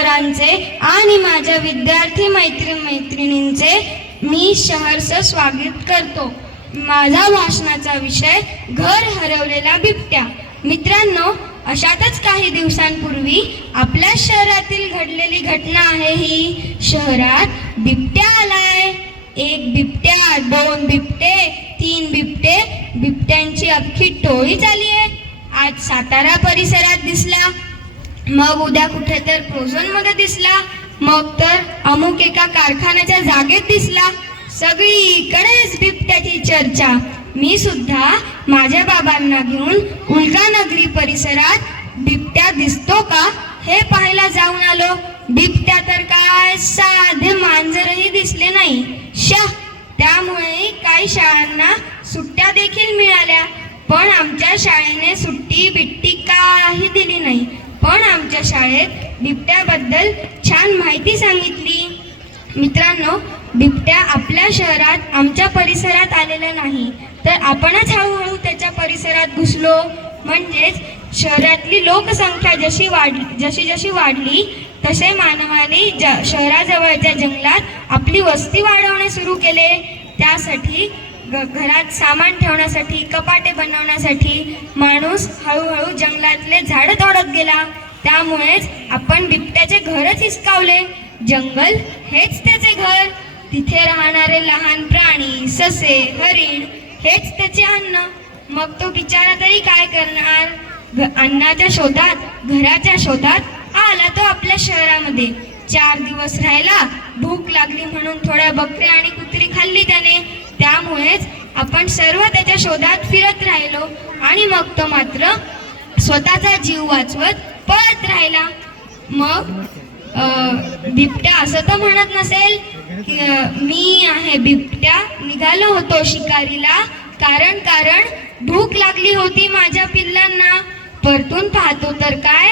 सरांचे आणि माझ्या विद्यार्थी मैत्री मैत्रिणींचे मी शहरचं स्वागत करतो. माझा भाषणाचा विषय घर हरवलेला बिबट्या. मित्रांनो अशातच काही दिवसांपूर्वी आपल्या शहरातील घडलेली घटना आहे ही. शहरात बिबट्या आलाय. एक बिबट्या दोन बिबटे तीन बिबटे बिबट्यांची अख्खी टोळी झाली आहे आज सातारा परिसरात दिसला. मग उद्या कुठे तर प्रोझोनमध्ये दिसला. मग तर अमुक एका कारखान्याच्या जागेत दिसला. सगळीकडेच बिबट्याची चर्चा. मी सुद्धा माझ्या बाबांना घेऊन उल्कानगरी परिसरात बिबट्या दिसतो का हे पाहायला जाऊन आलो. बिबट्या तर काय साधे मांजरही दिसले नाही. शा त्यामुळे काही शाळांना सुट्ट्या देखील मिळाल्या. पण आमच्या शाळेने सुट्टी बिट्टी काही दिली नाही पण आमच्या शाळेत बिबट्याबद्दल छान माहिती सांगितली. मित्रांनो बिबट्या आपल्या शहरात आमच्या परिसरात आलेला नाही. तर आपणच हळूहळू त्याच्या परिसरात घुसलो. म्हणजेच शहरातली लोकसंख्या जशी वाढ जशी जशी वाढली तसे मानवाने ज शहराजवळच्या जंगलात आपली वस्ती वाढवणे सुरू केले. त्यासाठी ग- घरात सामान ठेवण्यासाठी कपाटे बनवण्यासाठी माणूस हळूहळू जंगलातले झाडं तोडत गेला. त्यामुळेच आपण बिबट्याचे घरच हिसकावले. जंगल हेच त्याचे घर. तिथे राहणारे लहान प्राणी ससे हरिण हेच त्याचे अन्न. मग तो बिचारा तरी काय करणार? घ- अन्नाच्या शोधात घराच्या शोधात आला तो आपल्या शहरामध्ये. चार दिवस राहिला भूक लागली म्हणून थोड्या बकऱ्या आणि कुत्री खाल्ली त्याने. त्यामुळेच आपण सर्व त्याच्या शोधात फिरत राहिलो. आणि मग तो मात्र स्वतःचा जीव वाचवत पळत राहिला. मग बिबट्या असं तर म्हणत नसेल की मी आहे बिबट्या निघालो होतो शिकारीला कारण कारण भूक लागली होती माझ्या पिल्लांना. परतून पाहतो तर काय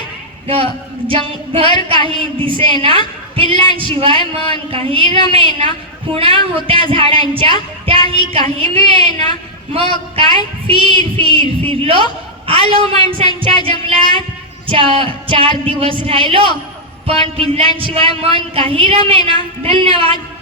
जंग घर काही दिसेना पिल्लांशिवाय मन काही रमेना. खुणा होत्या झाडांच्या त्याही काही मिळेना. मग काय फिर फिर फिरलो आलो माणसांच्या जंगलात. चा, चार दिवस राहिलो पण पिल्लांशिवाय मन काही रमेना. धन्यवाद.